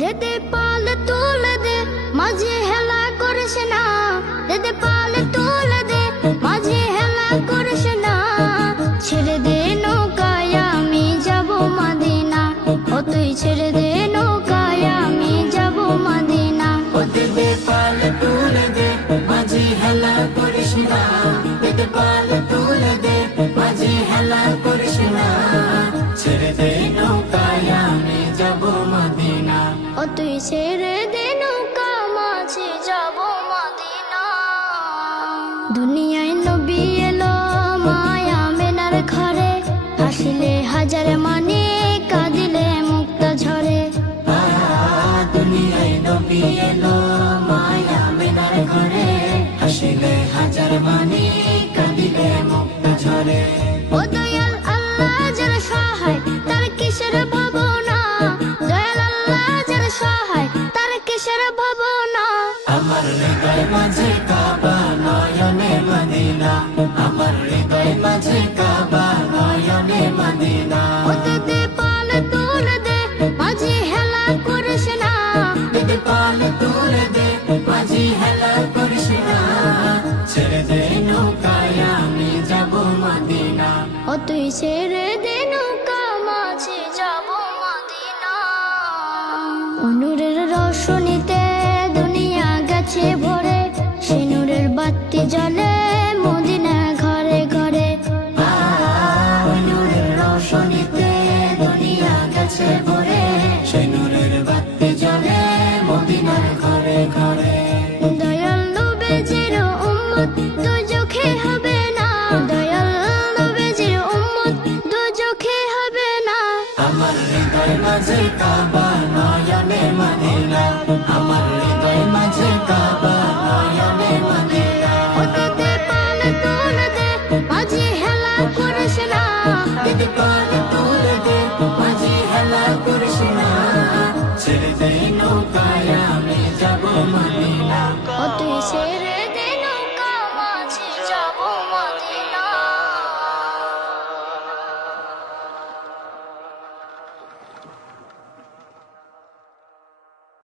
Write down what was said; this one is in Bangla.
দে দে পাল তুলে দে মাঝে হেলা করিস না, দে দে পাল তুলে দে মাঝে হেলা করিস না। ছেড়ে দে নৌকায় আমি যাব মদিনা, ও তুই ছেড়ে দে নৌকায় আমি যাব মদিনা। ও দে দে পাল তুলে দে মাঝে হেলা করিস না, দে দে পাল তুলে দে মাঝে হেলা করিস না। ছেড়ে দে নৌকায় আমি যাব মদিনা, ও তুই ছেড়ে দে নৌকা মাঝে যাব মদিনা। দুনিয়ায় নবী এলো মায়া মেনার ঘরে, হাসিলে হাজার মানে কাঁদিলে মুক্তা ঝরে। দুনিয়ায় নবী এলো মায়া মেনার ঘরে, হাসিলে হাজার মানে কাঁদিলে মুক্তা ঝরে। ও দয়াল আল্লাহ যার সহায় তার কিসের ভাবনা, দয়াল আল্লাহ যার সহায় তার কিসের ভাবনা। আমার হৃদয় মাঝে কাবা নয়নে মদিনা, আমার হৃদয় মাঝে কাবা নয়নে মদিনা। ও দে দে পাল তুলে দে মাঝে হেলা করিস না, দে দে পাল তুলে দে মাঝি হেলা করিস না। ছেড়ে দে নৌকায় আমি যাব মদিনা, ও তুই ছেড়ে দে নৌকা মাঝে যাব মদিনা। নূরের রোশনীতে দুনিয়া গেছে ভরে, সে নূরের বাতি জ্বলে মদিনা ঘরে ঘরে। নূরের রোশনীতে দুনিয়া গেছে ভরে, সেই নূরের বাতি জ্বলে